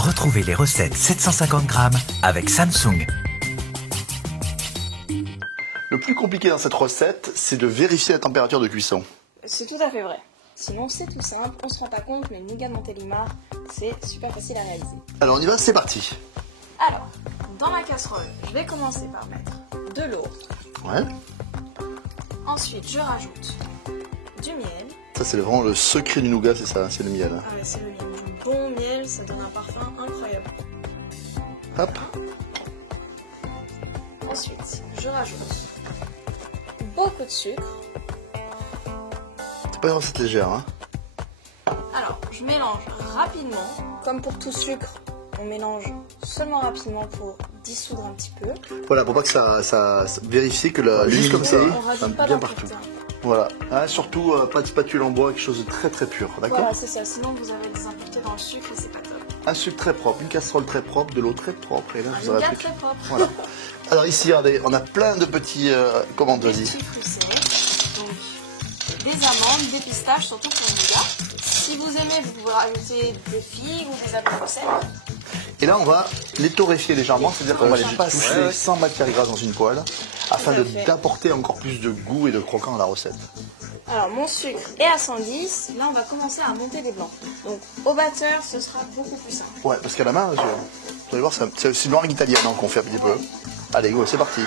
Retrouvez les recettes 750 grammes avec Samsung. Le plus compliqué dans cette recette, c'est de vérifier la température de cuisson. C'est tout à fait vrai. Sinon, c'est tout simple, on se rend pas compte, mais le nougat de Montélimar, c'est super facile à réaliser. Alors on y va, c'est parti. Alors, dans ma casserole, je vais commencer par mettre de l'eau. Ouais. Ensuite, je rajoute du miel. Ça c'est vraiment le secret du nougat, c'est ça, c'est le miel. Ah ouais, c'est le miel. Du bon miel, ça donne un parfum incroyable. Hop. Ensuite, je rajoute beaucoup de sucre. C'est pas une recette légère, hein. Alors, je mélange rapidement. Comme pour tout sucre, on mélange seulement rapidement pour dissoudre un petit peu. Voilà, pour pas que ça vérifier que juste comme ça, on rajoute pas bien d'impact. partout. Voilà, hein, surtout pas de spatule en bois, quelque chose de très très pur, d'accord? Voilà, c'est ça, sinon vous avez des impuretés dans le sucre et c'est pas top. Un sucre très propre, une casserole très propre, de l'eau très propre, et là Un vous aurez nougat un truc. très propre. Voilà. Alors ici, regardez, on a plein de petits, comment on dit? Petits fruits secs, donc des amandes, des pistaches, surtout pour le nougat. Si vous aimez, vous pouvez rajouter des figues ou des abricots secs. Et là, on va les torréfier légèrement, c'est-à-dire qu'on va les passer sans matière grasse dans une poêle, afin d'apporter encore plus de goût et de croquant à la recette. Alors, mon sucre est à 110. Là, on va commencer à monter des blancs. Donc, au batteur, ce sera beaucoup plus simple. Ouais, parce qu'à la main, vous allez voir, c'est une langue italienne qu'on fait un petit peu. Allez, go, c'est parti.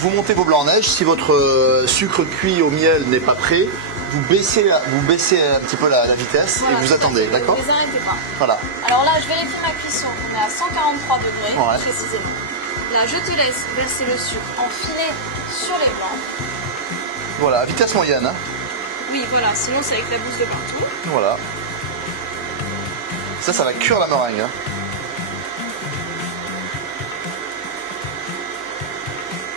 Vous montez vos blancs en neige. Si votre sucre cuit au miel n'est pas prêt, vous baissez un petit peu la vitesse Voilà, et vous attendez, d'accord? Ne les arrêtez pas. Voilà. Alors là, je vérifie ma cuisson. On est à 143 degrés, Ouais. précisément. Là, je te laisse verser le sucre en filet sur les blancs. Voilà, vitesse moyenne. Hein. Oui, voilà, sinon c'est avec la bouse de partout. Voilà. Ça va cuire la meringue. Hein.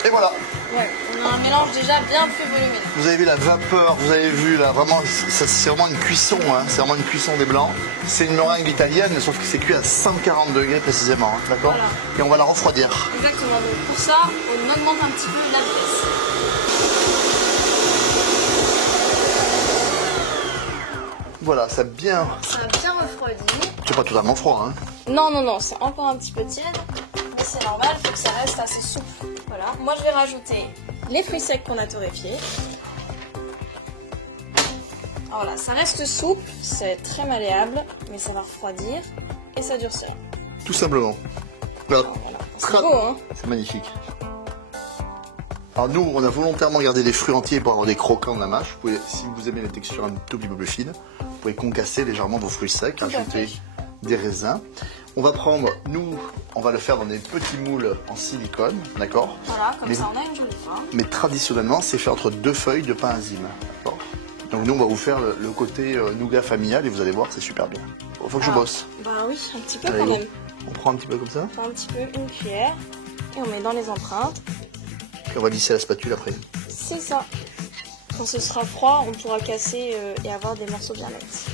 Et voilà. Ouais, on a un mélange déjà bien plus volumineux. Vous avez vu la vapeur, vous avez vu là, vraiment, c'est vraiment une cuisson, hein, c'est vraiment une cuisson des blancs. C'est une meringue italienne, sauf que c'est cuit à 140 degrés précisément, hein, d'accord? Voilà. Et on va la refroidir. Exactement, donc pour ça, on augmente un petit peu la vitesse. Voilà, ça a bien... Ça a bien refroidi. C'est pas totalement froid, hein. Non, non, non, c'est encore un petit peu tiède, mais c'est normal, il faut que ça reste assez souple. Voilà, moi je vais rajouter les fruits secs qu'on a torréfiés. Alors voilà, ça reste souple, c'est très malléable, mais ça va refroidir et ça durcira. Tout simplement. Voilà. Voilà. C'est beau, hein? C'est magnifique. Alors nous, on a volontairement gardé des fruits entiers pour avoir des croquants de la mâche. Vous pouvez, si vous aimez les textures un tout petit peu plus fines, vous pouvez concasser légèrement vos fruits secs, ajouter des raisins. On va prendre, nous, on va le faire dans des petits moules en silicone, d'accord? Voilà, comme ça on a une jolie forme. Mais traditionnellement, c'est fait entre 2 feuilles de pain enzyme, d'accord? Donc nous, on va vous faire le côté nougat familial et vous allez voir, c'est super bien. Il faut que je bosse. Bah oui, un petit peu Allez, quand go. même. On prend un petit peu comme ça, On prend un petit peu, une cuillère, et on met dans les empreintes. puis on va lisser la spatule après. C'est ça. Quand ce sera froid, on pourra casser et avoir des morceaux bien nets.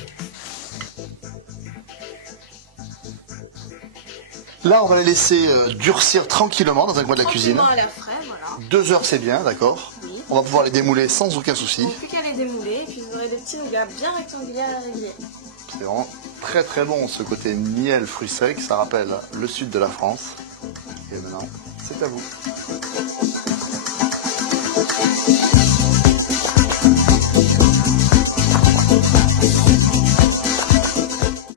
Là, on va les laisser durcir tranquillement dans un coin de la cuisine. À l'air frais, voilà. 2 heures, c'est bien, d'accord? Oui. On va pouvoir les démouler sans aucun souci. Donc plus qu'à les démouler, et puis vous aurez des petits nougats bien rectangulaires et réguliers. C'est vraiment très très bon ce côté miel fruits secs, ça rappelle le sud de la France. Et maintenant, c'est à vous.